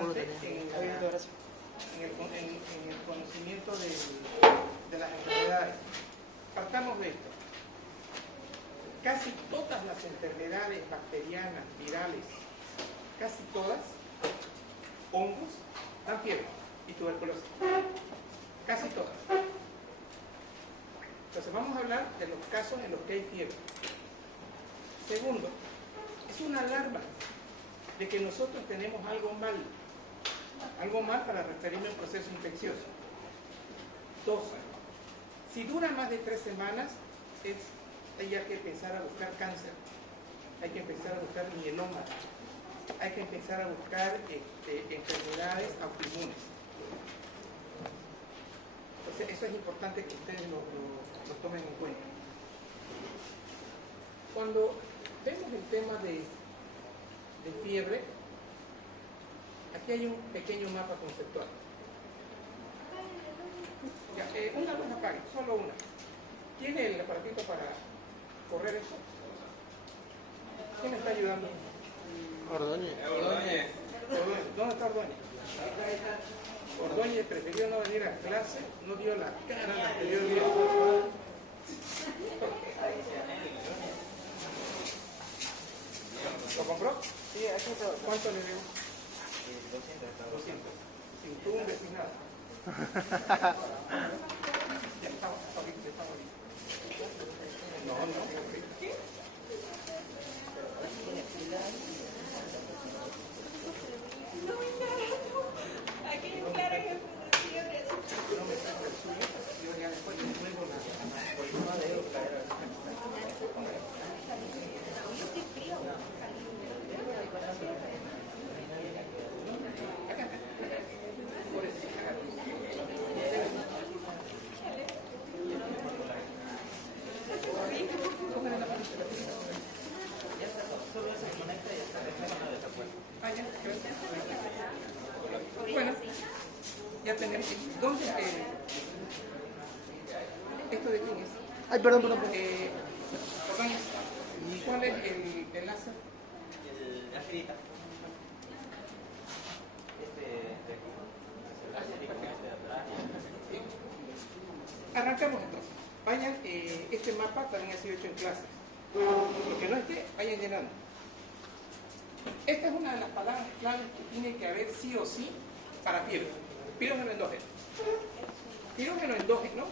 importante en el conocimiento de las enfermedades. Partamos de esto. Casi todas las enfermedades bacterianas, virales, casi todas, hongos, dan fiebre y tuberculosis. Casi todas. Entonces vamos a hablar de los casos en los que hay fiebre. Segundo, es una alarma de que nosotros tenemos algo mal para referirme a un proceso infeccioso. Dos, si dura más de 3 semanas, hay que empezar a buscar cáncer, hay que empezar a buscar mieloma, hay que empezar a buscar enfermedades autoinmunes. Entonces eso es importante que ustedes lo tomen en cuenta. Cuando vemos el tema de fiebre, aquí hay un pequeño mapa conceptual. Ya, una luz apague, solo una. ¿Tiene el aparatito para correr esto? ¿Quién me está ayudando? Ordóñez. ¿Dónde está Ordóñez? Ordóñez prefirió no venir a clase, no dio la cara la anterior día. ¿Lo compró? Sí, aquí todo. ¿Cuánto le dio? 200. Sin tú un designado. Ya estamos bien. No. Aquí claro que es fiebre. No me saca el suyo, yo ya después le muevo Bueno, ya tenemos. ¿Dónde? ¿Esto de quién es? Ay, perdón. Ordóñez, ¿cuál es el láser? La girita. Arrancamos entonces. Vayan, este mapa también ha sido hecho en clases. Lo que no esté, vayan llenando. Esta es una de las palabras claves que tiene que haber sí o sí para fiebre. Pirógeno endógeno. Pirógeno endógeno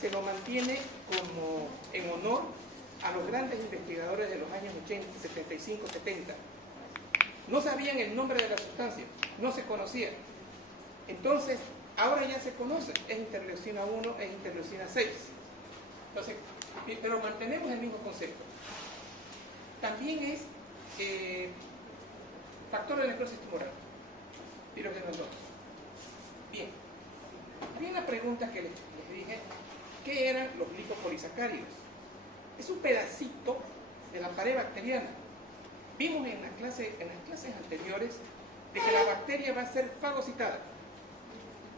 se lo mantiene como en honor a los grandes investigadores de los años 80, 75, 70. No sabían el nombre de la sustancia, no se conocía. Entonces, ahora ya se conoce, es interleucina 1, es interleucina 6. Entonces, pero mantenemos el mismo concepto. También es factor de necrosis tumoral, pirógeno endógeno. Bien, había una pregunta que les dije, ¿qué eran los glicopolisacáridos? Es un pedacito de la pared bacteriana. Vimos en las clases anteriores de que la bacteria va a ser fagocitada.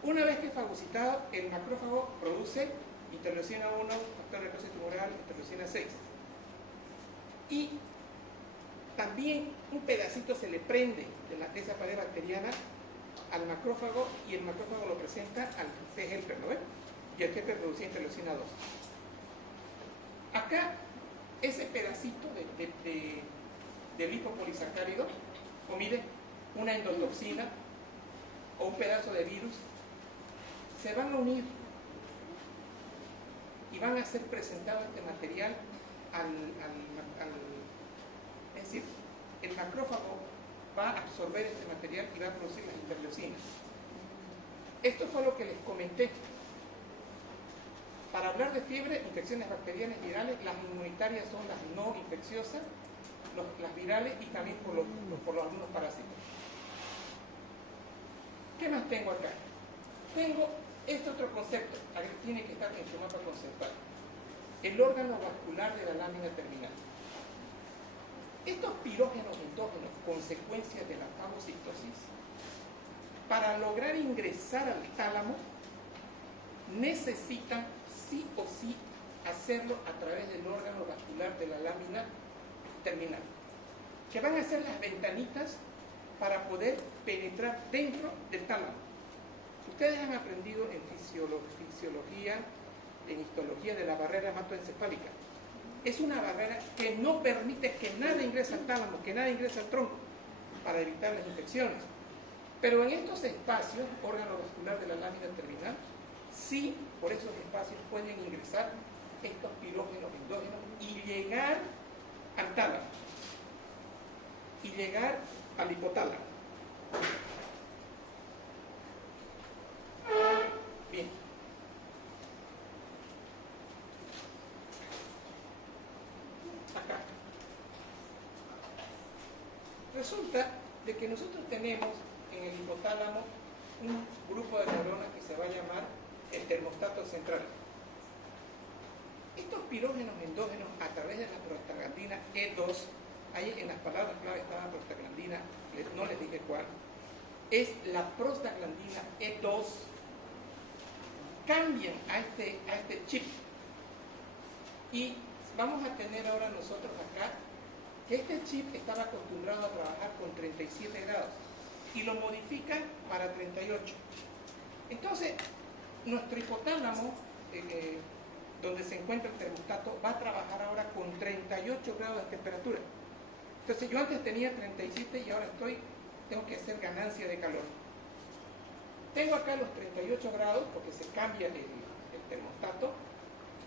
Una vez que es fagocitada, el macrófago produce interleucina 1, factor de necrosis tumoral, interleucina 6. Y también un pedacito se le prende de esa pared bacteriana al macrófago y el macrófago lo presenta al T helper, ¿no ven? Y el helper produce interleucina 2. Acá, ese pedacito de lipopolisacárido, o mire, una endotoxina o un pedazo de virus, se van a unir y van a ser presentados este material es decir, el macrófago va a absorber este material y va a producir las interleucinas. Esto fue lo que les comenté. Para hablar de fiebre, infecciones bacterianas virales, las inmunitarias son las no infecciosas, las virales y también por algunos parásitos. ¿Qué más tengo acá? Tengo este otro concepto, que tiene que estar en su mapa conceptual. El órgano vascular de la lámina terminal. Estos pirógenos endógenos, consecuencias de la fagocitosis, para lograr ingresar al tálamo, necesitan sí o sí hacerlo a través del órgano vascular de la lámina terminal, que van a ser las ventanitas para poder penetrar dentro del tálamo. Ustedes han aprendido en fisiología, en histología de la barrera hematoencefálica. Es una barrera que no permite que nada ingrese al tálamo, que nada ingrese al tronco, para evitar las infecciones. Pero en estos espacios, órgano vascular de la lámina terminal, sí, por esos espacios pueden ingresar estos pirógenos endógenos y llegar al tálamo, y llegar al hipotálamo. Bien. Acá. Resulta de que nosotros tenemos en el hipotálamo un grupo de neuronas que se va a llamar el termostato central. Estos pirógenos endógenos a través de la prostaglandina E2, ahí en las palabras clave estaba prostaglandina, no les dije cuál, es la prostaglandina E2, cambian a este chip. Y vamos a tener ahora nosotros acá que este chip estaba acostumbrado a trabajar con 37 grados y lo modifican para 38. Entonces, nuestro hipotálamo, donde se encuentra el termostato, va a trabajar ahora con 38 grados de temperatura. Entonces, yo antes tenía 37 y ahora tengo que hacer ganancia de calor. Tengo acá los 38 grados porque se cambia el termostato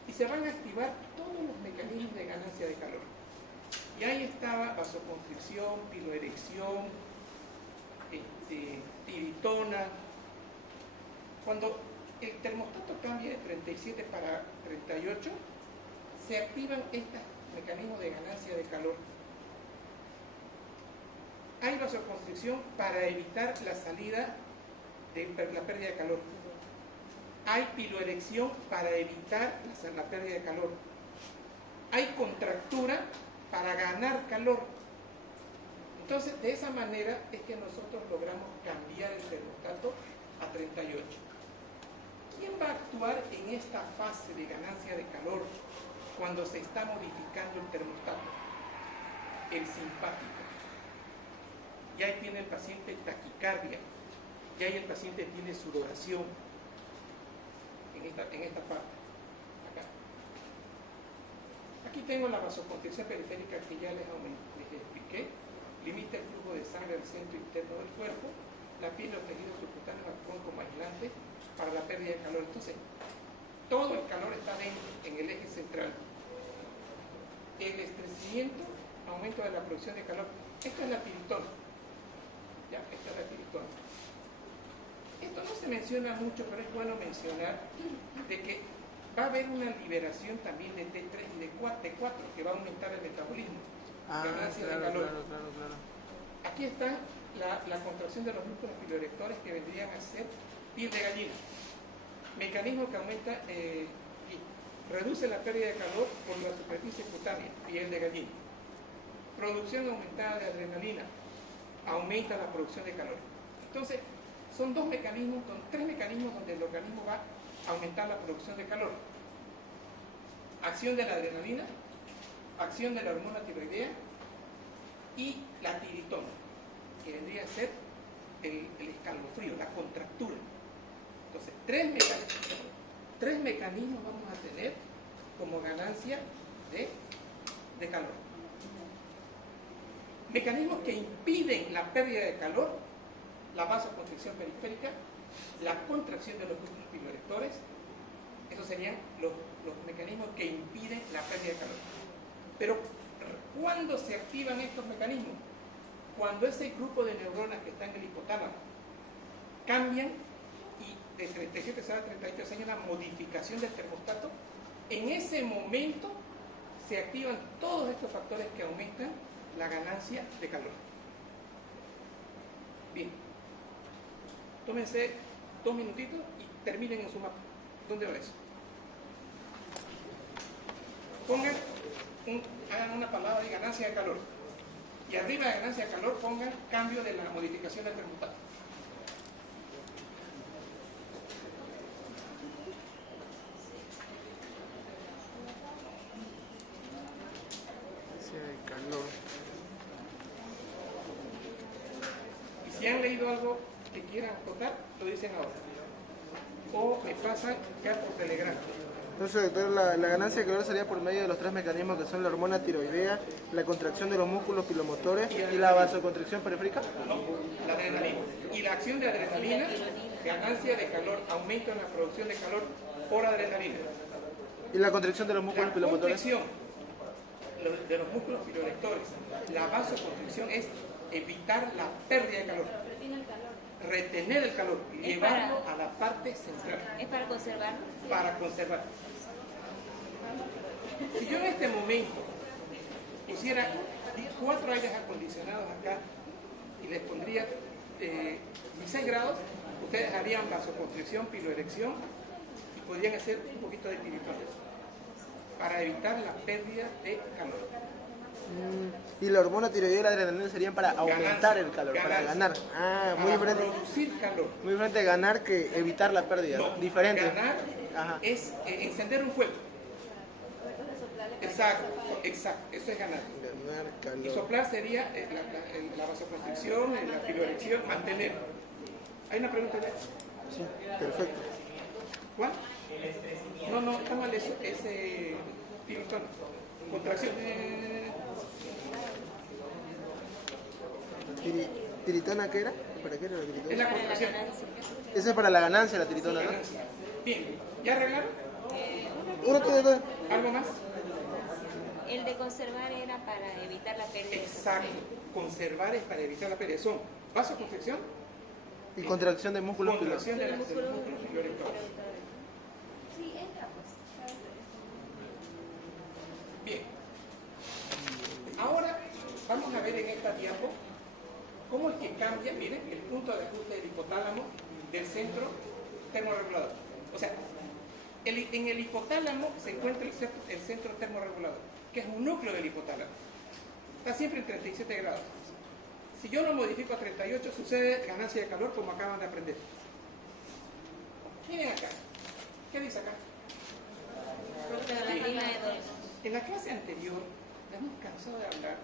y se van a activar todos los mecanismos de ganancia de calor. Y ahí estaba vasoconstricción, piloerección, tiritona. Cuando el termostato cambia de 37 para 38, se activan estos mecanismos de ganancia de calor. Hay vasoconstricción para evitar la salida de la pérdida de calor. Hay piloerección para evitar la pérdida de calor. Hay contractura para ganar calor. Entonces, de esa manera es que nosotros logramos cambiar el termostato a 38. ¿Quién va a actuar en esta fase de ganancia de calor cuando se está modificando el termostato? El simpático. Ya ahí tiene el paciente taquicardia, ya ahí el paciente tiene sudoración en esta parte. Acá. Aquí tengo la vasoconstricción periférica que ya les expliqué. Limita el flujo de sangre al centro interno del cuerpo. La piel y los tejidos subcutáneos actúan como aislantes para la pérdida de calor. Entonces, todo el calor está dentro, en el eje central. El estrecimiento, aumento de la producción de calor. Esto es la tiritona. Ya, esta es la tiritona. Esto no se menciona mucho, pero es bueno mencionar de que va a haber una liberación también de T3 y de T4 que va a aumentar el metabolismo. Ganancia de calor. Claro. Aquí está la contracción de los músculos piloerectores que vendrían a ser piel de gallina. Mecanismo que aumenta y reduce la pérdida de calor por la superficie cutánea, piel de gallina. Producción aumentada de adrenalina, aumenta la producción de calor. Entonces, son tres mecanismos donde el organismo va a aumentar la producción de calor. Acción de la adrenalina, acción de la hormona tiroidea y la tiritona, que vendría a ser el escalofrío, la contractura. Entonces, tres mecanismos vamos a tener como ganancia de calor. Mecanismos que impiden la pérdida de calor: la vasoconstricción periférica, la contracción de los músculos piloerectores. Esos serían los mecanismos que impiden la pérdida de calor. Pero, ¿cuándo se activan estos mecanismos? Cuando ese grupo de neuronas que está en el hipotálamo cambian y de 37 se va a 38, se hace una modificación del termostato. En ese momento se activan todos estos factores que aumentan la ganancia de calor. Bien, tómense 2 minutitos y terminen en su mapa. ¿Dónde va eso? Hagan una palabra de ganancia de calor. Y arriba de ganancia de calor pongan cambio de la modificación del termostato. Ganancia de calor. leído algo que quieran acotar? Lo dicen ahora. O me pasan ya por telegrama. Entonces, doctor, la ganancia de calor sería por medio de los tres mecanismos que son la hormona tiroidea, la contracción de los músculos pilomotores y la vasoconstricción periférica. No, la adrenalina. Y la acción de adrenalina, ganancia de calor, aumento en la producción de calor por adrenalina. Y la contracción de los músculos La pilomotores. constricción de los músculos piloelectores, la vasoconstricción es evitar la pérdida de calor, retener el calor, llevarlo a la parte central. ¿Es para conservar? Para conservar. Si yo en este momento pusiera 4 aires acondicionados acá y les pondría 16 grados, ustedes harían vasoconstricción, piloerección y podrían hacer un poquito de tiritones para evitar la pérdida de calor. Y la hormona tiroidea y la adrenalina serían para aumentar Ganancia, el calor, para ganancia. ganar. Ah, muy Para diferente. producir calor. Muy diferente de ganar que evitar la pérdida. No, Diferente. ganar Ajá. es encender un fuego. Exacto, exacto, eso es ganar. Ganar Y calor. soplar sería la vasoconstricción, la piloerección, mantener. ¿Hay una pregunta ya? Sí, perfecto. ¿Cuál? No, está mal eso, es tiritón. Contracción. ¿Tiritona qué era? ¿Para qué era la Es tiritona? la Para la contracción. ganancia. Esa es para la ganancia, la tiritona, ¿no? Ganancia. Bien, ¿ya arreglaron? Uno, dos, dos. ¿Algo más? El de conservar era para evitar la pérdida de Exacto. Conservar es para evitar la pérdida. Son vasoconstricción, Y contracción de músculos contracción de los músculos músculos piloerectores. Sí, entra, pues. Bien. Ahora vamos a ver en esta diapo cómo es que cambia, miren, el punto de ajuste del hipotálamo del centro termorregulador. O sea, en el hipotálamo se encuentra el centro termorregulador, que es un núcleo del hipotálamo. Está siempre en 37 grados. Si yo lo modifico a 38, sucede ganancia de calor como acaban de aprender. Miren acá. ¿Qué dice acá? Prostaglandina de 2. En la clase anterior hemos cansado de hablar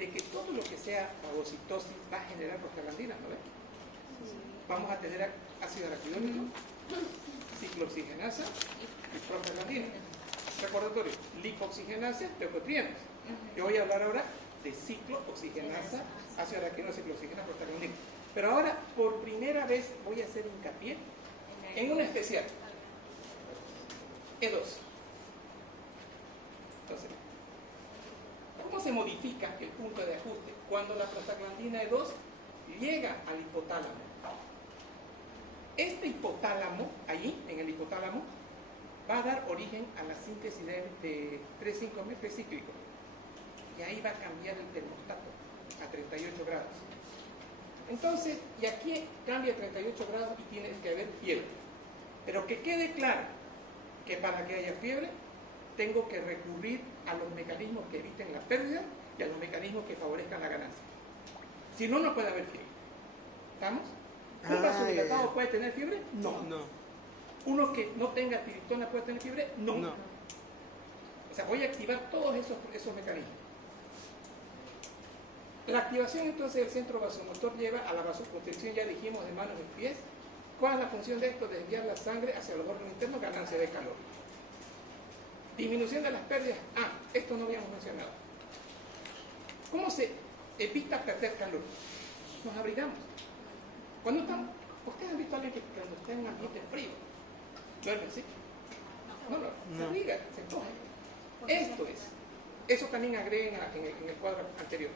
de que todo lo que sea fagocitosis va a generar prostaglandina, ¿no ves? Vamos a tener ácido araquidónico, ciclooxigenasa y prostaglandina. Recordatorio, lipoxigenasa, leucotrienos. Yo voy a hablar ahora de ciclooxigenasa, ácido araquidónico, ciclooxigenasa, prostaglandina. Pero ahora, por primera vez, voy a hacer hincapié en una especial, E2. Entonces, ¿cómo se modifica el punto de ajuste? Cuando la prostaglandina E2 llega al hipotálamo. Este hipotálamo, allí, en el hipotálamo, va a dar origen a la síntesis de 3,5-MP cíclico. Y ahí va a cambiar el termostato a 38 grados. Entonces, y aquí cambia a 38 grados y tiene que haber fiebre. Pero que quede claro que para que haya fiebre, tengo que recurrir a los mecanismos que eviten la pérdida y a los mecanismos que favorezcan la ganancia. Si no, no puede haber fiebre. ¿Estamos? ¿Un vasodilatado puede tener fiebre? No. No. ¿Uno que no tenga tiritona puede tener fiebre? No. No. O sea, voy a activar todos esos mecanismos. La activación entonces del centro vasomotor lleva a la vasoconstricción, ya dijimos, de manos y pies. ¿Cuál es la función de esto? Desviar la sangre hacia los órganos internos, ganancia de calor. Disminución de las pérdidas. Ah, esto no habíamos mencionado. ¿Cómo se evita perder calor? Nos abrigamos. Cuando estamos, ustedes han visto a alguien que cuando está en un ambiente frío, duerme así. No, se abriga, se encoge. Esto es. Eso también agreguen en el cuadro anterior.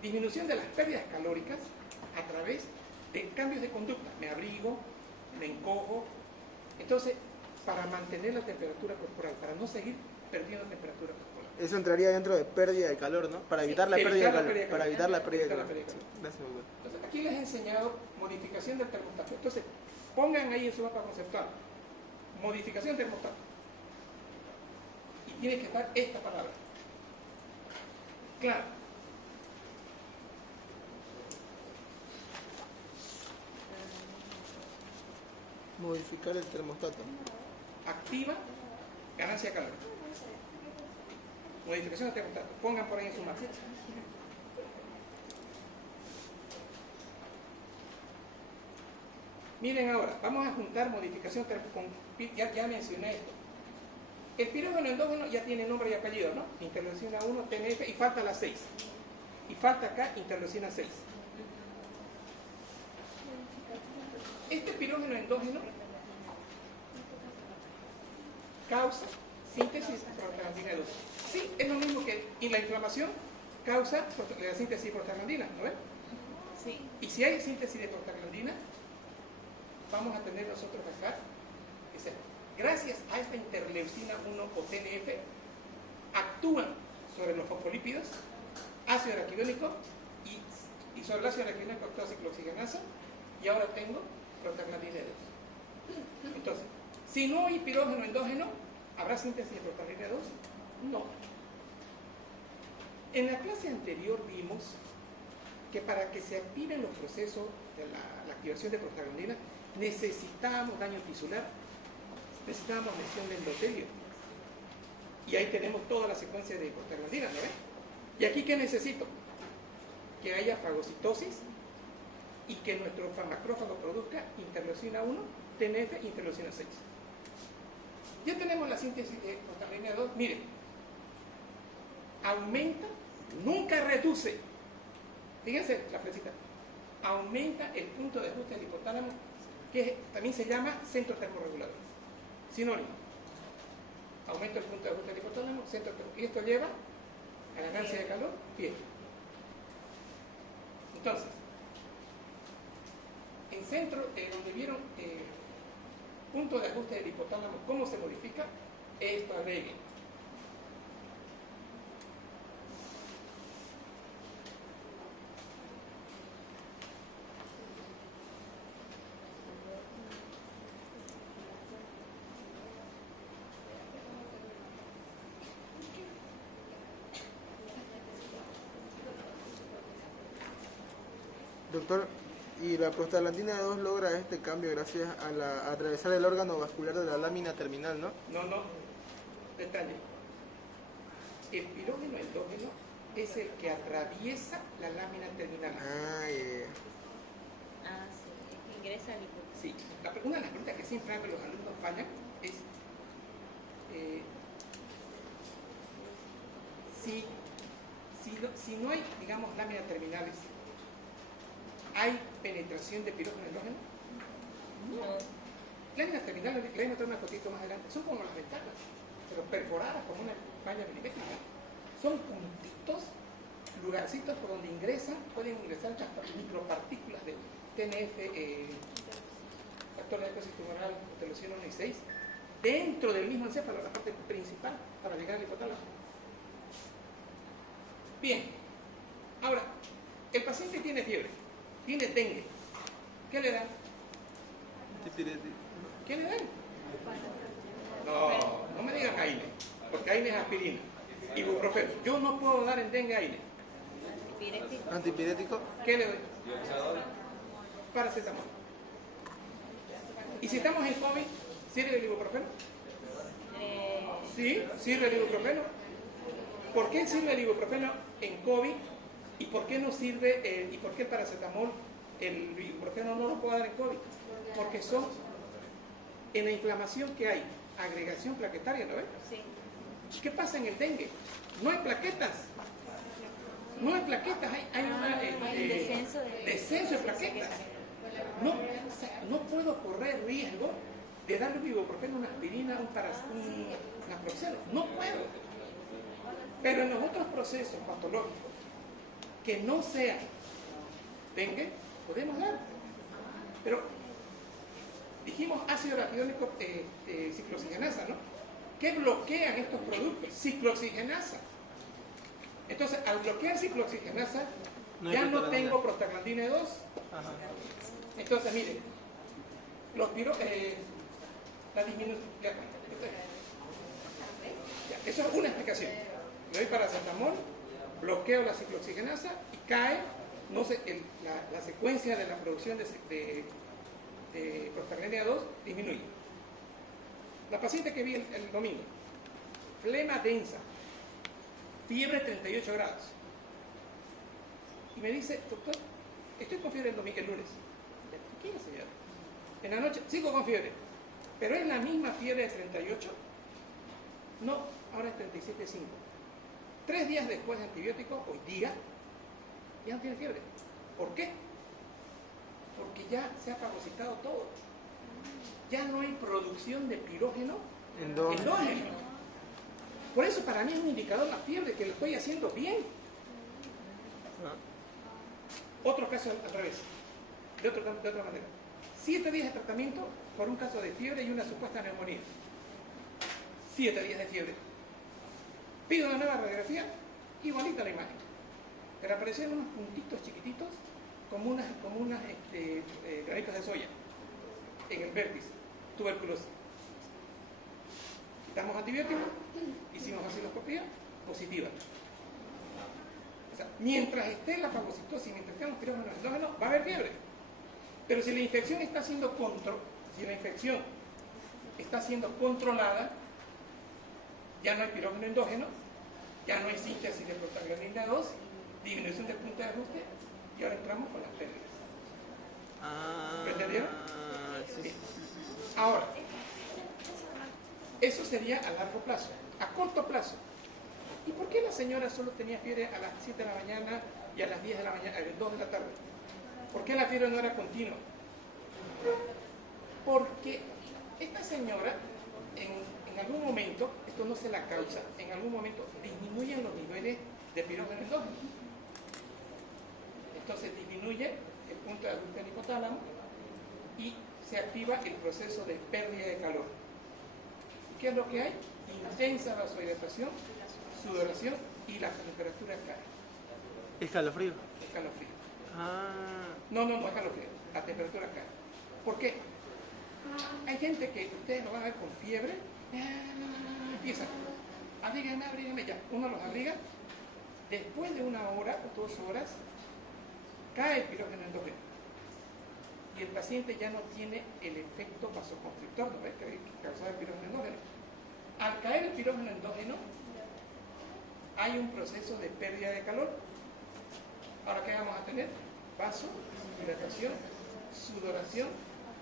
Disminución de las pérdidas calóricas a través de cambios de conducta. Me abrigo, me encojo. Entonces, para mantener la temperatura corporal, para no seguir perdiendo temperatura corporal. Eso entraría dentro de pérdida de calor, ¿no? Para evitar la pérdida de calor. Para evitar la pérdida de calor. Sí, gracias, doctor. Entonces, aquí les he enseñado modificación del termostato. Entonces, pongan ahí en su mapa conceptual. Modificación del termostato. Y tiene que estar esta palabra. Claro. Modificar el termostato. Activa ganancia de calor. Modificación del termostato. Pongan por ahí en su mapa. Miren ahora, vamos a juntar modificación con, ya mencioné esto. El pirógeno endógeno ya tiene nombre y apellido, ¿no? Interleucina 1, TNF, y falta la 6. Y falta acá interleucina 6. Este pirógeno endógeno causa síntesis de prostaglandina 2. Sí, es lo mismo que, y la inflamación causa la síntesis de prostaglandina, ¿no ven? Sí. Y si hay síntesis de prostaglandina, vamos a tener nosotros acá, gracias a esta interleucina 1 o TNF, actúan sobre los fosfolípidos, ácido araquidónico y sobre el ácido araquidónico actúa ciclooxigenasa, y ahora tengo prostaglandina 2. Entonces, si no hay pirógeno endógeno, ¿habrá síntesis de prostaglandina 2? No. En la clase anterior vimos que para que se activen los procesos de la activación de prostaglandina, necesitábamos daño tisular, necesitábamos lesión de endotelio. Y ahí tenemos toda la secuencia de prostaglandina, ¿no ven? ¿Y aquí qué necesito? Que haya fagocitosis y que nuestro macrófago produzca interleucina 1, TNF e interleucina 6. Ya tenemos la síntesis de prostaglandina 2. Miren, aumenta, nunca reduce. Fíjense la flechita. Aumenta el punto de ajuste del hipotálamo, que también se llama centro termorregulador. Sinónimo. Aumenta el punto de ajuste del hipotálamo, centro termorregulador. Y esto lleva a ganancia de calor, fiebre. Entonces, en centro, donde vieron punto de ajuste del hipotálamo, ¿cómo se modifica? Esto agreguen. Doctor, ¿y la prostaglandina 2 logra este cambio gracias a atravesar el órgano vascular de la lámina terminal, no? No. Detalle. El pirógeno endógeno es el que atraviesa la lámina terminal. Ah, yeah. Ah, sí, es que ingresa al hipotálamo. Sí. Una de las preguntas que siempre hago los alumnos fallan es si no hay, digamos, láminas terminales, ¿hay penetración de pirógeno endógeno? No. Láminas terminales, les voy a mostrar una fotito más adelante, son como las ventanas, pero perforadas como una valla milimétrica. Son puntitos, lugarcitos por donde pueden ingresar las micropartículas de TNF, factor de necrosis tumoral, interleucina 1 y 6, dentro del mismo encéfalo, la parte principal, para llegar al hipotálamo. Bien, ahora, el paciente tiene fiebre, tiene dengue. ¿Qué le dan? ¿Qué le dan? No me digan AINE, porque AINE es aspirina. Ibuprofeno. Yo no puedo dar en dengue AINE. Antipirético. ¿Antipirético? ¿Qué le doy? Paracetamol. ¿Y si estamos en COVID, sirve el ibuprofeno? Sí, sirve el ibuprofeno. ¿Por qué sirve el ibuprofeno en COVID? ¿Y por qué no sirve, y por qué el paracetamol, el ibuprofeno no lo puedo dar en COVID? Porque son, en la inflamación que hay, agregación plaquetaria, ¿no ves? Sí. ¿Qué pasa en el dengue? No hay plaquetas. No hay plaquetas, hay hay descenso de plaquetas. No puedo correr riesgo de darle un ibuprofeno, una aspirina, un naproxeno. No puedo. Pero en los otros procesos patológicos que no sean dengue, podemos dar. Pero dijimos ácido araquidónico ciclooxigenasa, ¿no? ¿Qué bloquean estos productos? Ciclooxigenasa. Entonces, al bloquear ciclooxigenasa, ya no tengo prostaglandina 2. Ajá. Entonces, miren, la disminución. Eso es una explicación. Le doy paracetamol, bloqueo la ciclooxigenasa y cae, no sé, la secuencia de la producción de prostaglandina 2 disminuye. La paciente que vi el domingo, flema densa, fiebre 38 grados. Y me dice, doctor, estoy con fiebre el lunes. Tranquila, señora. En la noche sigo con fiebre, pero es la misma fiebre de 38. No, ahora es 37,5. 3 días después de antibiótico, hoy día, ya no tiene fiebre. ¿Por qué? Porque ya se ha fagocitado todo. Ya no hay producción de pirógeno endógeno. Por eso para mí es un indicador la fiebre, que lo estoy haciendo bien. Otro caso al revés, de otra manera. 7 días de tratamiento por un caso de fiebre y una supuesta neumonía. 7 días de fiebre. Pido una nueva radiografía, igualita la imagen. Pero aparecieron unos puntitos chiquititos, como unas granitos de soya, en el vértice, tuberculosis. Quitamos antibióticos, hicimos osciloscopía, positiva. O sea, mientras esté la fagocitosis, mientras estén los pirógenos endógenos, va a haber fiebre. Pero si la infección está siendo controlada, ya no hay pirógeno endógeno, ya no hay síntesis de prostaglandina 2, disminución del punto de ajuste, y ahora entramos con las pérdidas. ¿Me entendieron? Sí. Ahora, eso sería a largo plazo. A corto plazo, ¿y por qué la señora solo tenía fiebre a las 7 de la mañana y a las 10 de la mañana, a las 2 de la tarde? ¿Por qué la fiebre no era continua? Porque esta señora, en algún momento, esto no se la causa, en algún momento disminuyen los niveles de pirógeno endógeno. Entonces disminuye el punto de ajuste del hipotálamo y se activa el proceso de pérdida de calor. ¿Qué es lo que hay? Intensa vasodilatación, sudoración y la temperatura cae. Escalofrío. Escalofrío. No. No escalofrío. La temperatura cae. ¿Por qué? Hay gente que ustedes lo van a ver con fiebre, empieza, abrígueme ya. Uno los abriga, después de 1 hora o 2 horas, cae el pirógeno endógeno. Y el paciente ya no tiene el efecto vasoconstrictor, ¿no ves? Que causaba el pirógeno endógeno. Al caer el pirógeno endógeno, hay un proceso de pérdida de calor. Ahora, ¿qué vamos a tener? Vasodilatación, sudoración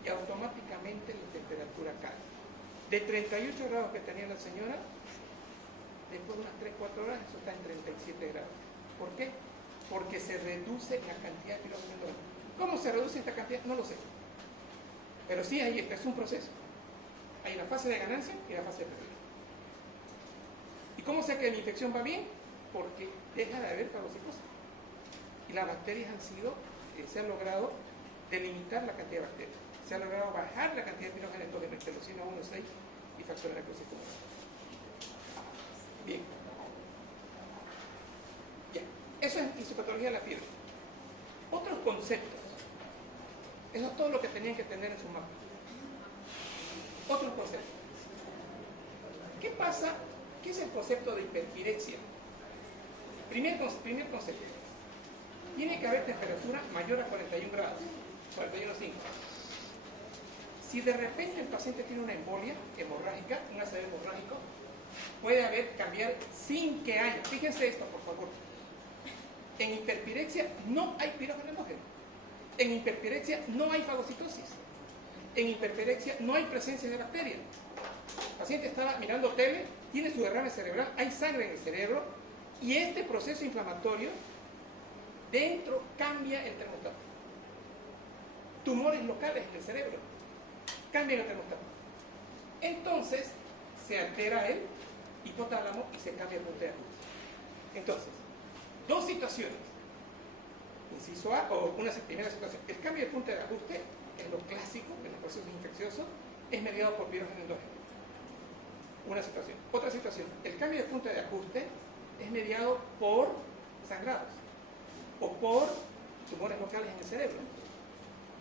y automáticamente la temperatura cae. De 38 grados que tenía la señora, después de unas 3-4 horas, eso está en 37 grados. ¿Por qué? Porque se reduce la cantidad de pirógeno endógeno. ¿Cómo se reduce esta cantidad? No lo sé. Pero sí, ahí está, es un proceso. Hay la fase de ganancia y la fase de pérdida. ¿Y cómo sé que la infección va bien? Porque deja de haber fagocitosis. Y las bacterias se han logrado delimitar la cantidad de bacterias. Se ha logrado bajar la cantidad de pirógeno endógeno, interleucina 1, 6 y factor de necrosis tumoral. Bien. Ya. Eso es fisiopatología de la fiebre. Otros conceptos. Eso es todo lo que tenían que tener en su mapa. Otros conceptos. ¿Qué pasa? ¿Qué es el concepto de hiperpirexia? Primer concepto. Tiene que haber temperatura mayor a 41 grados, 41,5. Si de repente el paciente tiene una embolia hemorrágica, un ACV hemorrágico, puede cambiar sin que haya. Fíjense esto, por favor. En hiperpirexia no hay pirógeno endógeno. En hiperpirexia no hay fagocitosis. En hiperpirexia no hay presencia de bacterias. El paciente estaba mirando tele, tiene su derrame cerebral, hay sangre en el cerebro y este proceso inflamatorio dentro cambia el termostato. Tumores locales en el cerebro cambian el termostato. Entonces se altera el hipotálamo y se cambia el punto de ajuste. Entonces, dos situaciones. Inciso A, o una primera situación. El cambio de punto de ajuste, que es lo clásico en los procesos infecciosos, es mediado por pirógeno endógeno. Una situación. Otra situación. El cambio de punto de ajuste es mediado por sangrados o por tumores locales en el cerebro,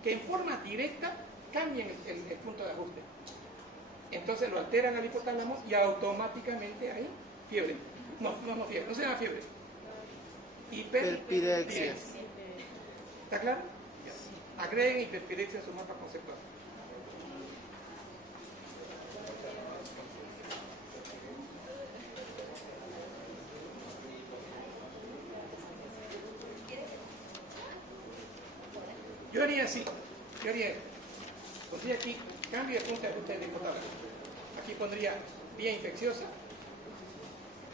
que en forma directa cambian el punto de ajuste. Entonces lo alteran al hipotálamo y automáticamente hay fiebre. No fiebre, no se llama fiebre. Hiperpirexia. ¿Está claro? Agreguen hiperpirexia a su mapa conceptual. Yo haría así, Pondría aquí cambio de punto de ajuste del hipotálamo. Aquí pondría vía infecciosa,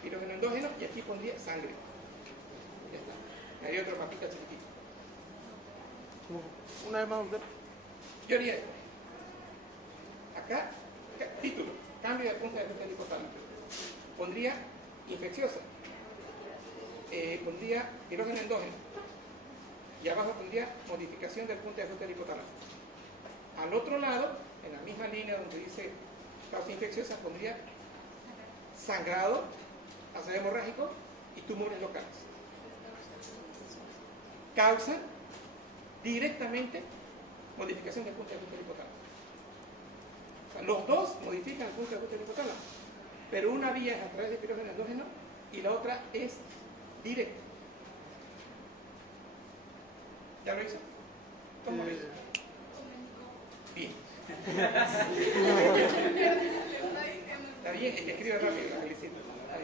pirógeno endógeno, y aquí pondría sangre. Ya está. Hay otro mapita chiquitito. Una vez más, doctor. Yo haría acá, título, cambio de punto de ajuste del hipotálamo. Pondría infecciosa, pondría pirógeno endógeno, y abajo pondría modificación del punto de ajuste del hipotálamo. Al otro lado, en la misma línea donde dice causa infecciosa, pondría sangrado, ácido hemorrágico y tumores locales. Causa directamente modificación del punto de ajuste del hipotálamo. O sea, los dos modifican el punto de ajuste del hipotálamo, pero una vía es a través de pirógeno endógeno y la otra es directa. ¿Ya lo hizo? ¿Cómo lo hizo? Bien. Está bien, es que escribe rápido, la felicito. Está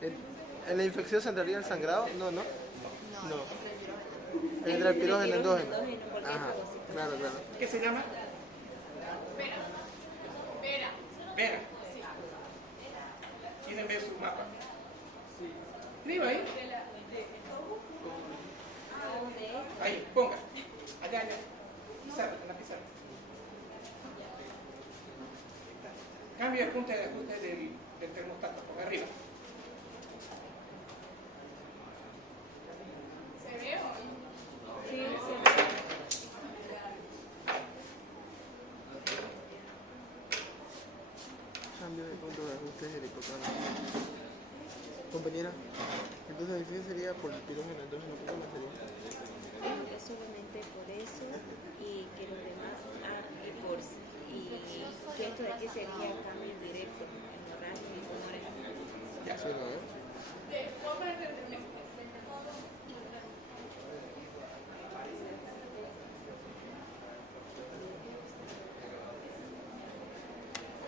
bien. ¿En la infecciosa entraría el sangrado? No, no. No. Entra el pirógeno endógeno. Ajá, claro, claro. ¿Qué se llama? Vera. ¿Quieren ver su mapa? Escriba ahí. Ahí, ponga. Allá. Pizarra, en la pizarra. Cambio el punto de ajuste del termostato, por arriba. ¿Se ve o no? Sí, Cambio de punto de ajuste del hipotálamo. Compañera, entonces la diferencia sería por el pirógeno endógeno. ¿Cómo sería? es solamente por eso y que los demás, y que esto de aquí sería cambio directo, hemorragia y tumores. Ya. Sí, ¿no?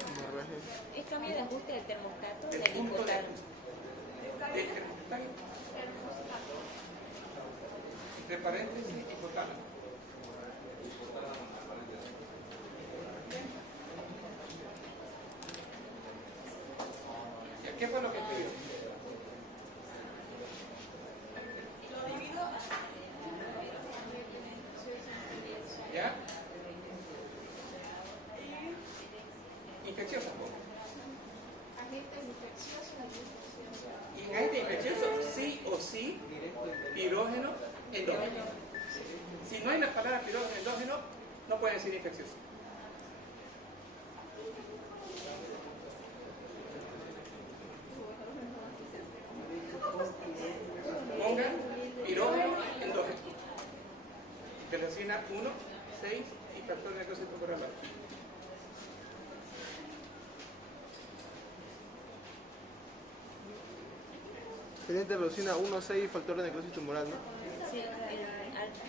Hemorragia. Es cambio de ajuste del termostato El del punto de hipotálamo. ajuste del termostato. Entre paréntesis, hipotálamo. ¿Qué fue lo que escribió? ¿Ya? Infecciosa. Agentes infecciosos. Y en agente infeccioso, sí o sí, pirógeno endógeno. Si no hay la palabra pirógeno endógeno, no puede decir infeccioso. Pongan pirógeno endógeno. Relaciona 1, 6 y factor de necrosis tumoral. Expediente de leucina 1, 6, factor de necrosis tumoral, ¿no? Sí, el alfa.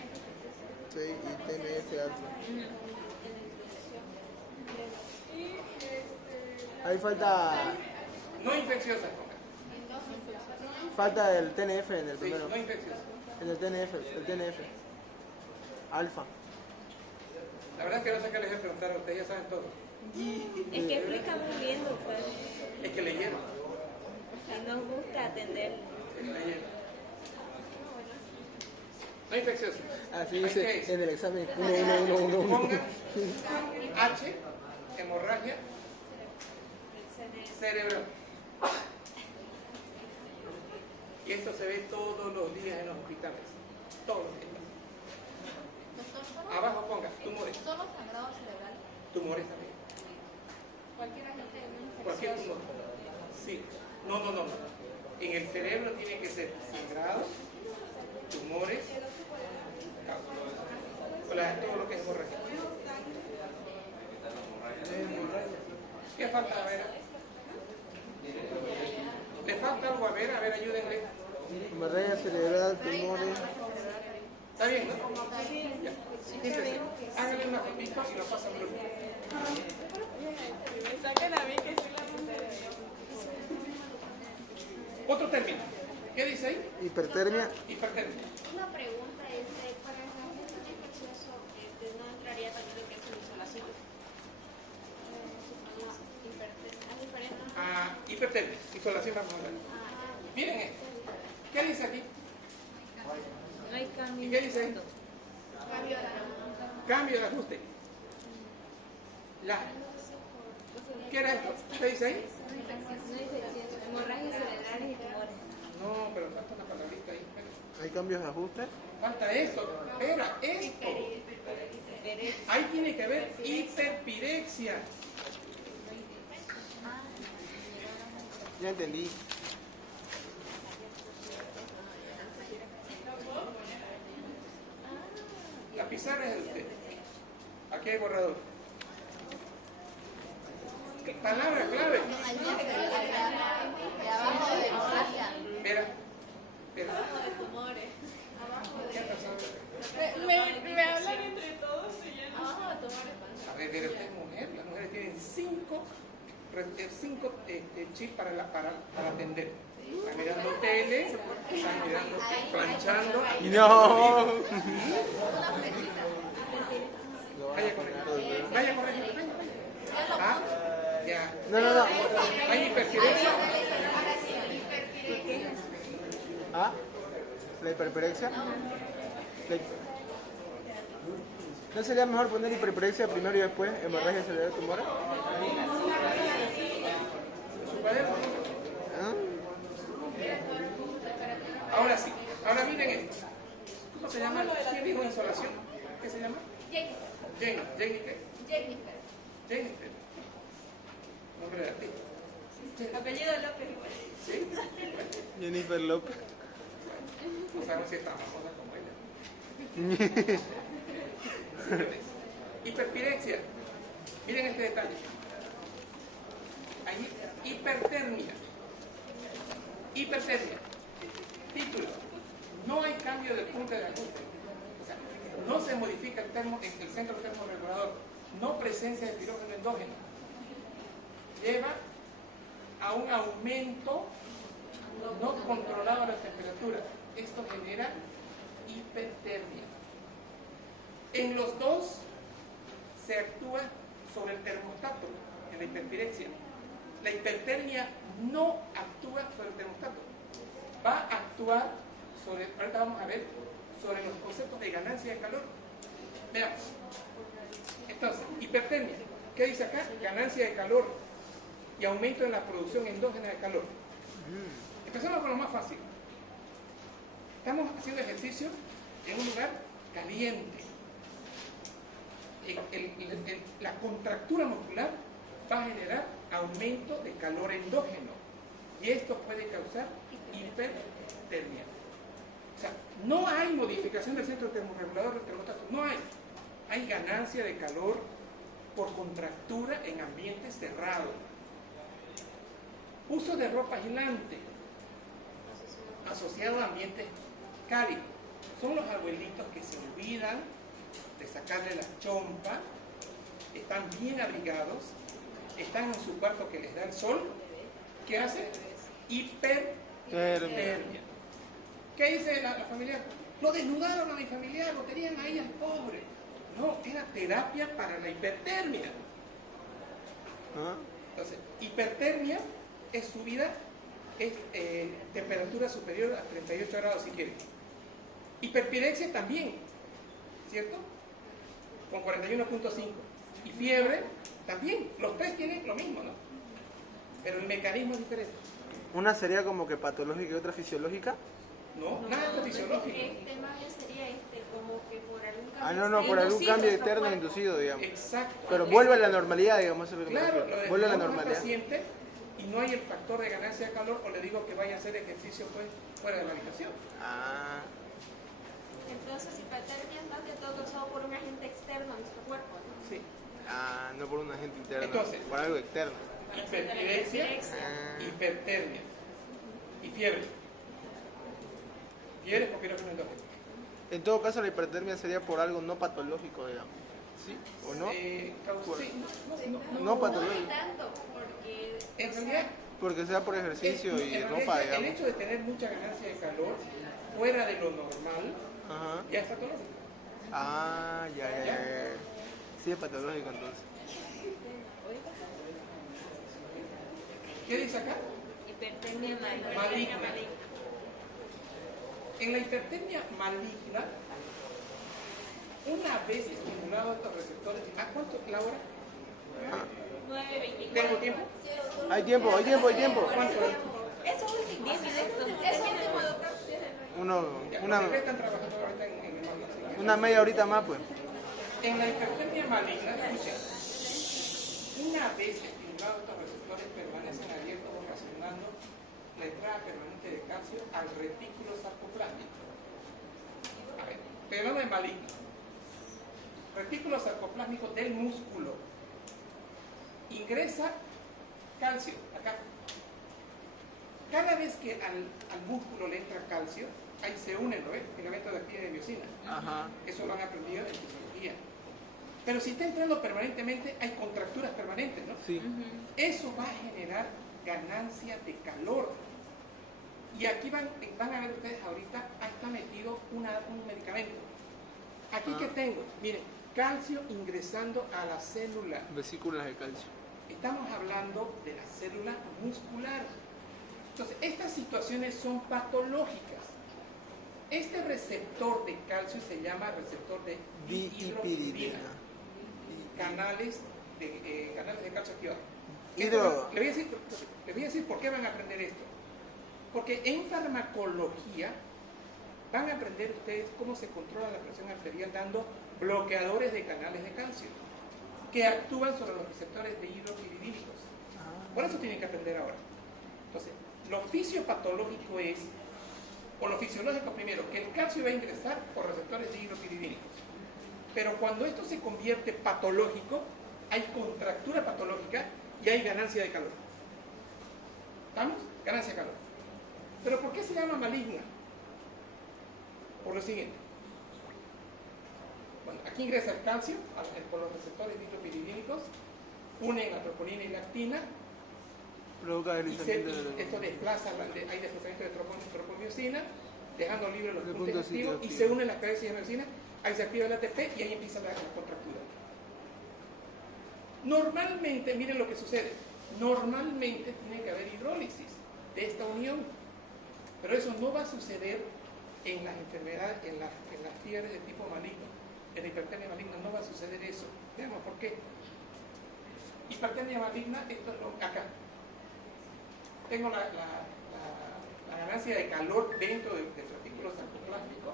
6 y TNF alfa. Ahí No infecciosa, pongan. falta el TNF en el Sí, primero. no infecciosa. En el TNF. Alfa. La verdad es que no sé qué les voy a preguntar a ustedes, ya saben todo. Es que explica muy bien, doctor. Es que leyeron. Y nos gusta atender. Es que leyeron. No infecciosa. Así Ahí dice qué es. en el examen 1. Pongan H, hemorragia cerebral. Y esto se ve todos los días en los hospitales. Todos los días. Abajo ponga tumores. Solo sangrado cerebral. Tumores también. Cualquier agente Cualquier infeccioso. tumor. Sí. No. En el cerebro tiene que ser sangrado, tumores, todo lo que es hemorragia. ¿Qué falta, a ver? ¿Le falta algo? A ver, ayúdenle. Hemorragia cerebral, tumores. ¿Está bien, no? Ya. Siéntese. Háganle una fotito y lo pasan al grupo. Me saquen a mí que soy la Otro término. ¿Qué dice ahí? Hipertermia. Hipertermia. Una pregunta, para el agente infeccioso no entraría también lo que es el isolación. hipertermia, insolación vamos a hablar. Miren esto. ¿Qué dice aquí? No hay cambio. ¿Y qué dice esto? Cambio de ajuste. ¿Qué era esto? ¿Qué dice ahí? No hay infección. Hemorragias cerebrales y tumores. No, pero falta una palabrita ahí. Espera. ¿Hay cambios de ajuste? Falta esto. Espera, esto. Ahí tiene que haber hiperpirexia. Ya entendí. La pizarra es de usted. Aquí hay borrador. Palabra clave. De abajo de hemorragia. Espera. Espera. ¿Qué ha pasado? Me hablan entre todos y ya no. Abajo de tumores. A ver, pero usted es mujer. Las mujeres tienen cinco chips para atender. Están mirando tele, están mirando, planchando. No. Vaya correcto. Vaya correcto. Ah, ya. No. Hay hiperpirexia. ¿Ah? ¿La hiperpirexia? ¿No sería mejor poner hiperpirexia primero y después hemorragia cerebral tumores? Su cuaderno. ¿Ah? Ahora sí. Ahora miren esto. ¿Cómo se llama? ¿Quién dijo insolación? ¿Qué se llama? Jennifer. Jenny qué? Jennifer. Jennifer. Nombre de artista. Apellido López igual. ¿Sí? Jennifer López. No sabemos si es tan famosa como ella. Hiperpirexia. Miren este detalle. Hay hipertermia. Hipertermia. Título. No hay cambio del punto de ajuste. O sea, no se modifica el centro termorregulador. No presencia de pirógeno endógeno. Lleva a un aumento no controlado de la temperatura. Esto genera hipertermia. En los dos se actúa sobre el termostato, en la hiperpirexia. La hipertermia no actúa sobre el termostato. Va a actuar sobre, ahorita vamos a ver, sobre los conceptos de ganancia de calor. Veamos. Entonces, hipertermia. ¿Qué dice acá? Ganancia de calor y aumento en la producción endógena de calor. Empecemos con lo más fácil. Estamos haciendo ejercicio en un lugar caliente. La contractura muscular va a generar aumento de calor endógeno y esto puede causar hipertermia. O sea, no hay modificación del centro termorregulador del termostato, no hay. Hay ganancia de calor por contractura en ambiente cerrado. Uso de ropa aislante asociado a ambientes cálidos. Son los abuelitos que se olvidan de sacarle la chompa, están bien abrigados, están en su cuarto que les da el sol. ¿Qué hacen? Hipertermia. ¿Qué dice la familiar? Lo desnudaron a mi familiar, lo tenían ahí al pobre. No, era terapia para la hipertermia. ¿Ah? Entonces, hipertermia es subida, es temperatura superior a 38 grados si quieren. Hiperpirexia también, ¿cierto? Con 41.5. Y fiebre también. Los tres tienen lo mismo, ¿no? Pero el mecanismo es diferente. ¿Una sería como que patológica y otra fisiológica? No, nada es fisiológico. Este más bien sería como que por algún cambio. Ah, no, por algún inducido cambio a nuestro externo cuerpo. inducido, digamos. Exacto. Pero vuelve a la normalidad, digamos, eso es lo que me Claro, refiero. lo Vuelve a la dejamos al normalidad. paciente y no hay el factor de ganancia de calor o le digo que vaya a hacer ejercicio pues fuera de la habitación. Ah, Entonces, hipertermia es más que todo causado por un agente externo a nuestro cuerpo, ¿no? Sí. no por un agente interno, Entonces, por algo externo. Hiperpirexia, Ah. hipertermia y fiebre. Fiebre es por pirógeno endógeno. En todo caso, la hipertermia sería por algo no patológico, digamos. ¿Sí? ¿O no? Sí, no, No patológico. No tanto, porque en realidad, Porque sea por ejercicio y en ropa, realidad, el digamos. hecho de tener mucha ganancia de calor fuera de lo normal Ajá. ya es patológico. Ah, ya. Sí, es patológico entonces. ¿Qué dice acá? Hipertermia maligna. Maligna. En la hipertermia maligna, una vez estimulados estos receptores, ¿a cuánto, Laura? 9:24. ¿Tengo tiempo? Hay tiempo, hay tiempo, hay tiempo. ¿Cuánto? Eso es 10 minutos. Eso último, doctor. Ya, Una, ¿por qué están trabajando ahorita en el almacén? una media horita más, pues. En la hipertermia maligna, escuchen, una vez estimulados estos receptores permanecen abiertos ocasionando la entrada permanente de calcio al retículo sarcoplásmico. A ver, estoy hablando de maligno. Retículo sarcoplásmico del músculo. Ingresa calcio, acá. Cada vez que al músculo le entra calcio, ahí se unen, ¿no ves? Filamento de actina de miosina. Ajá. Eso lo han aprendido en fisiología. Pero si está entrando permanentemente, hay contracturas permanentes, ¿no? Sí. Eso va a generar ganancia de calor. Y aquí van a ver ustedes ahorita, ahí está metido un medicamento. Aquí que tengo, miren, calcio ingresando a la célula. Vesículas de calcio. Estamos hablando de la célula muscular. Entonces, estas situaciones son patológicas. Este receptor de calcio se llama receptor de dihidropiridina. Canales de calcio activados. Hidro. Le voy a decir por qué van a aprender esto. Porque en farmacología van a aprender ustedes cómo se controla la presión arterial dando bloqueadores de canales de calcio que actúan sobre los receptores de hidropiridínicos. Por eso tienen que aprender ahora. Entonces, lo fisiopatológico es, o lo fisiológico primero, que el calcio va a ingresar por receptores de hidropiridínicos. Pero cuando esto se convierte patológico, hay contractura patológica y hay ganancia de calor. ¿Estamos? Ganancia de calor. ¿Pero por qué se llama maligna? Por lo siguiente. Bueno, aquí ingresa el calcio por los receptores hidropiridínicos, unen la troponina y la actina, Provoca y deslizamiento de la... esto desplaza, hay desplazamiento de tropomiosina, dejando libre los El puntos punto activos, y activo. se unen las cadenas de miosina, ahí se activa el ATP y ahí empieza la contractura. Normalmente, miren lo que sucede, normalmente tiene que haber hidrólisis de esta unión, pero eso no va a suceder en las enfermedades, en las fiebres de tipo maligno, en la hipertermia maligna no va a suceder eso. Veamos por qué. Hipertermia maligna, esto es lo acá. Tengo la ganancia de calor dentro del retículo sarcoplásmico.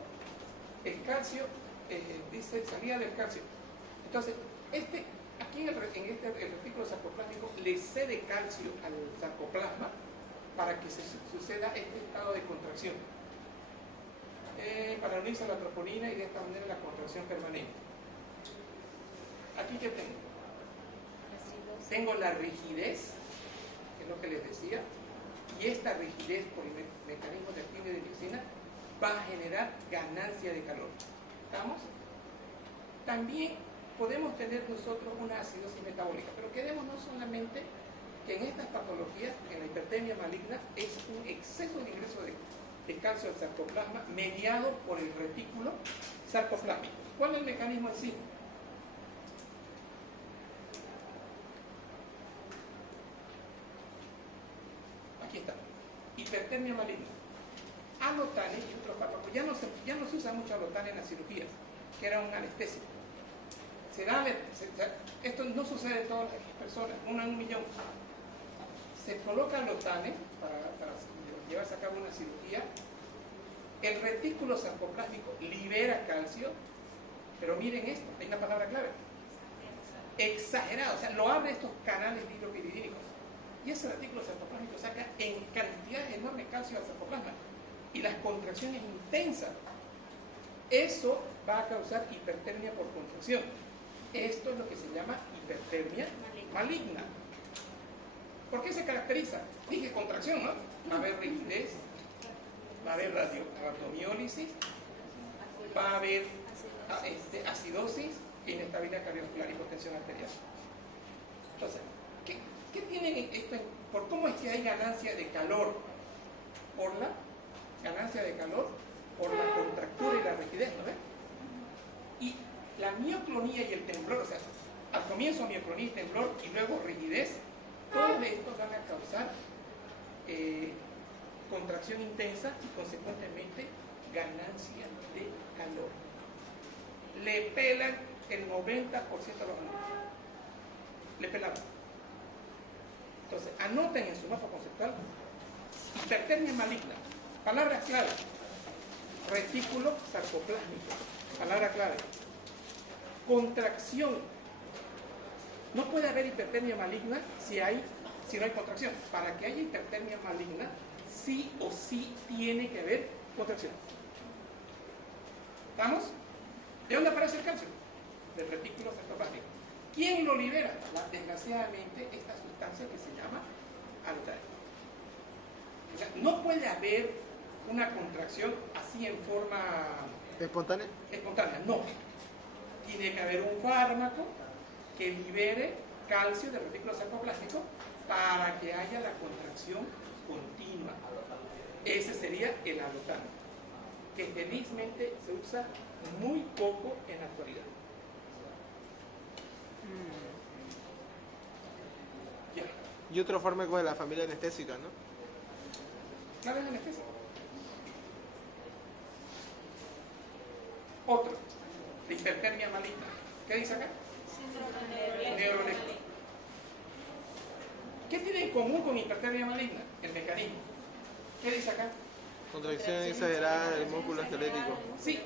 El calcio, dice salida del calcio. Entonces, aquí en el retículo sarcoplásmico le cede calcio al sarcoplasma para que se suceda este estado de contracción. Paraliza la troponina y de esta manera la contracción permanente. Aquí que tengo. Tengo la rigidez, que es lo que les decía, y esta rigidez por el mecanismo de actina de dioxina va a generar ganancia de calor. ¿Estamos? También podemos tener nosotros una acidosis metabólica, pero quedémonos solamente que en estas patologías, en la hipertermia maligna, es un exceso de ingreso de calcio al sarcoplasma mediado por el retículo sarcoplásmico. ¿Cuál es el mecanismo en sí? Aquí está. Hipertermia maligna. Alotane y otros fármacos. Ya no se usa mucho alotane en las cirugías, que era un anestésico. Esto no sucede en todas las personas, 1 en 1.000.000. Se coloca alotane para llevarse a cabo una cirugía. El retículo sarcoplásmico libera calcio, pero miren esto, hay una palabra clave. Exagerado, o sea, lo abre estos canales hidropiridínicos. Y ese retículo sarcoplásmico saca en cantidades enormes calcio al sarcoplasma. Y las contracciones intensas. Eso va a causar hipertermia por contracción. Esto es lo que se llama hipertermia maligna. ¿Por qué se caracteriza? Dije contracción, ¿no? Va a haber rigidez, va a haber radiomiólisis, va a haber acidosis, inestabilidad cardiovascular y hipotensión arterial. Entonces, ¿qué tienen esto? ¿Por cómo es que hay ganancia de calor? Por la ganancia de calor, por la contractura y la rigidez, ¿no ves? Y la mioclonía y el temblor, o sea, al comienzo mioclonía y temblor y luego rigidez, todos estos van a causar contracción intensa y consecuentemente ganancia de calor. Le pelan el 90% de los alumnos. Le pelaron. Entonces, anoten en su mapa conceptual hipertermia maligna. Palabras clave. Retículo sarcoplásmico. Palabra clave. Contracción. No puede haber hipertermia maligna si no hay contracción. Para que haya hipertermia maligna, sí o sí tiene que haber contracción. ¿Estamos? ¿De dónde aparece el calcio? Del retículo sarcoplásmico. ¿Quién lo libera? Desgraciadamente, esta sustancia que se llama aldosterona. O sea, no puede haber una contracción así en forma ¿Espontánea? espontánea, no. Tiene que haber un fármaco que libere calcio del retículo sarcoplástico para que haya la contracción continua. Ese sería el alotano, que felizmente se usa muy poco en la actualidad. Ya. Y otro fármaco de la familia anestésica, ¿no? Clave de anestesia. Otro, la hipertermia maligna. ¿Qué dice acá? Neuroléctico. ¿Qué tiene en común con hipertermia maligna? El mecanismo. ¿Qué dice acá? Contracción exagerada del músculo esquelético. Sí.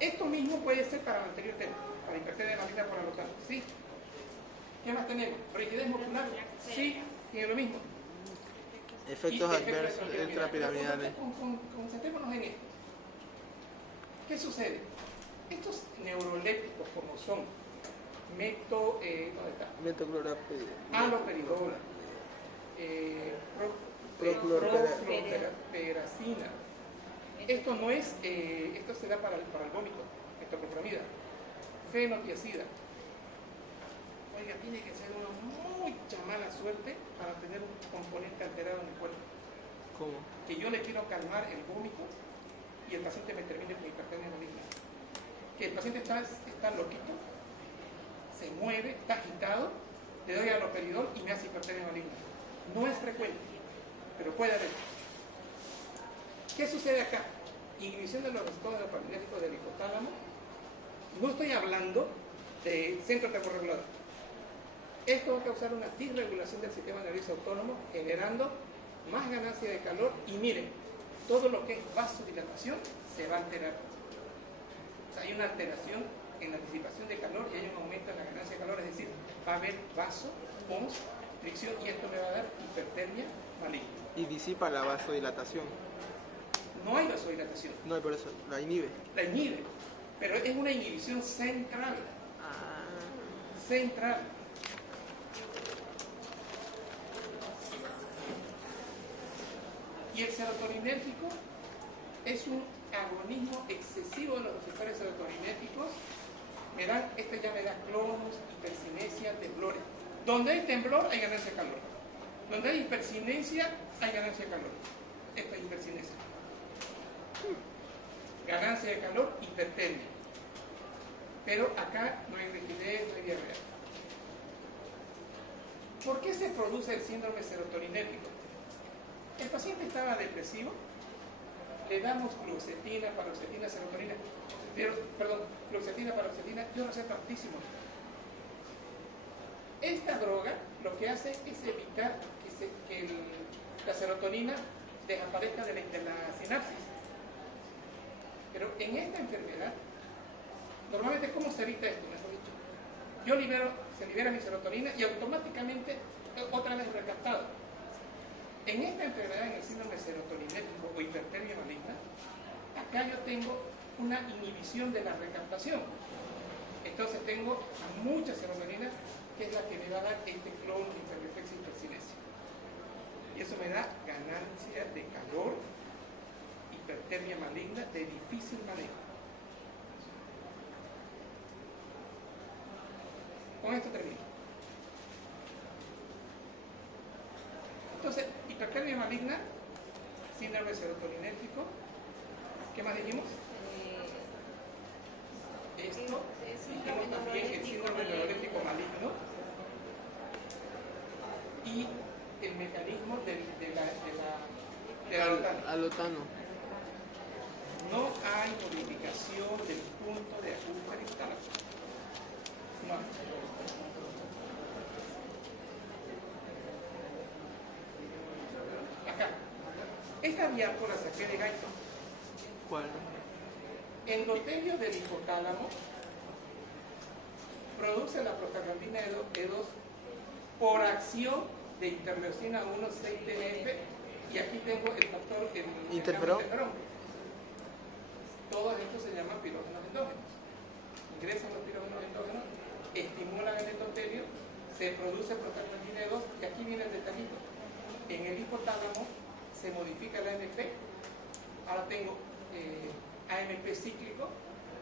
Esto mismo puede ser para el anterior tema, para hipertermia maligna por alotano. Sí. ¿Qué más tenemos? Rigidez muscular. Sí, tiene lo mismo. Efectos adversos intrapiramidales. Concentrémonos en esto. ¿Qué sucede? Estos neurolépticos, como son ¿dónde está? Metocloraprid. Haloperidol, prochlorperacina. Esto no es, esto se da para el vómito, metoclopramida, fenotiazida. Oiga, tiene que ser una mucha mala suerte para tener un componente alterado en el cuerpo. ¿Cómo? Que yo le quiero calmar el vómito y el paciente me termine con hipertermia maligna. Que el paciente está loquito, se mueve, está agitado, le doy haloperidol y me hace hipertermia maligna. No es frecuente, pero puede haber. ¿Qué sucede acá? Inhibición de los receptores dopaminérgicos del hipotálamo. No estoy hablando de centro termorregulador. Esto va a causar una disregulación del sistema nervioso autónomo, generando más ganancia de calor. Y miren, todo lo que es vasodilatación se va a alterar. O sea, hay una alteración en la disipación de calor y hay un aumento en la ganancia de calor, es decir, va a haber vasoconstricción y esto me va a dar hipertermia maligna. Y disipa la vasodilatación. No hay vasodilatación, No, por eso, la inhibe. la inhibe, pero es una inhibición central. Central. Y el serotoninérgico es un agonismo excesivo de los receptores serotoninérgicos. Este ya me da clonus, hipercinesia, temblores. Donde hay temblor hay ganancia de calor. Donde hay hipercinesia hay ganancia de calor. Esto es hipercinesia. Ganancia de calor, hipertermia. Pero acá no hay rigidez, no hay diarrea. ¿Por qué se produce el síndrome serotoninérgico? El paciente estaba depresivo, le damos fluoxetina, paroxetina, serotonina, fluoxetina, paroxetina, yo receto altísimo. Esta droga lo que hace es evitar que la serotonina desaparezca de la sinapsis. Pero en esta enfermedad, normalmente, ¿cómo se evita esto? Mejor dicho, se libera mi serotonina y automáticamente otra vez recaptado. En esta enfermedad, en el síndrome serotoninérgico o hipertermia maligna, acá yo tengo una inhibición de la recaptación. Entonces tengo mucha serotonina, que es la que me va a dar este clon de hiperreflexia y hipercinesia. Y eso me da ganancia de calor, hipertermia maligna de difícil manejo. Con esto termino. Entonces, hipertermia maligna, síndrome serotoninérgico, ¿qué más dijimos? Esto, dijimos también el síndrome neuroléptico maligno y el mecanismo de Totano. No hay modificación del punto de ajuste de instalación. No hay. Acá. Esta diápora la saqué de Gaito. ¿Cuál? Endotelios del hipotálamo produce la prostaglandina E2 por acción de interleucina 1,6-TNF y aquí tengo el factor Interferón. Todos estos se llaman pirógenos endógenos. Ingresan los pirógenos endógenos, estimulan el endotelio, se produce prostaglandina E2 y aquí viene el detallito. En el hipotálamo se modifica el AMP. Ahora tengo AMP cíclico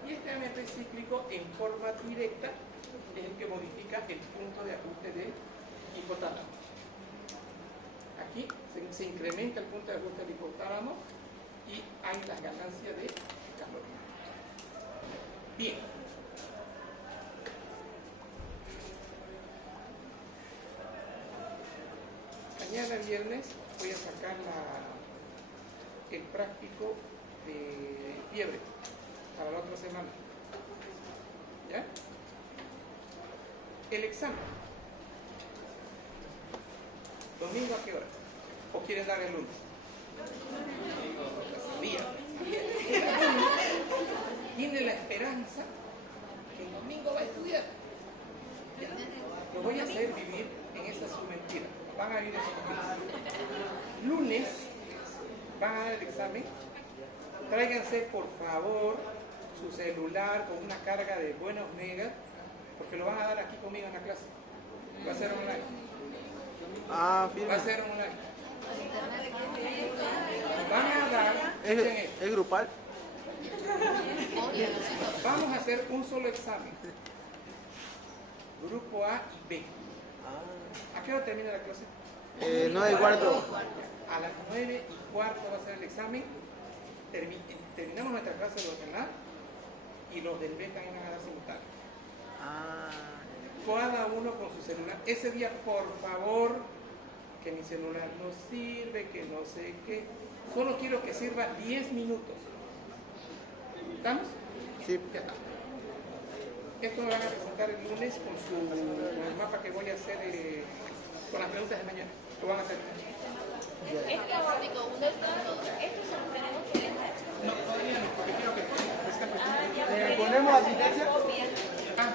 y este AMP cíclico en forma directa es el que modifica el punto de ajuste del hipotálamo. Aquí se incrementa el punto de ajuste del hipotálamo y hay las ganancias de calor. Bien. Mañana viernes voy a sacar el práctico de fiebre para la otra semana. ¿Ya? El examen. ¿Domingo a qué hora? ¿O quieren dar el lunes? Sabía. Tiene la esperanza que el domingo va a estudiar. ¿Ya? Lo voy a hacer vivir en esa su mentira. Van a vivir en su mentira. Lunes van a dar el examen. Tráiganse por favor su celular con una carga de buenos megas, porque lo van a dar aquí conmigo en la clase. Va a ser online. Ah, firme. Va a ser online. Van a dar, escuchen esto, ¿Es grupal? vamos a hacer un solo examen. Grupo A y B. ¿A qué hora termina la clase? 9:15. A las 9:15 va a ser el examen. Terminamos nuestra clase de ordenar y los del B también van a dar simultáneo. Cada uno con su celular. Ese día, por favor, que mi celular no sirve, que no sé qué. Solo quiero que sirva 10 minutos. ¿Estamos? Sí. Ya está. Esto lo van a presentar el lunes con el mapa que voy a hacer con las preguntas de mañana. Lo van a hacer. Esto se lo tenemos que dejar. No, todavía no, porque quiero que esta cuestión. ¿Le ponemos asistencia? Ah,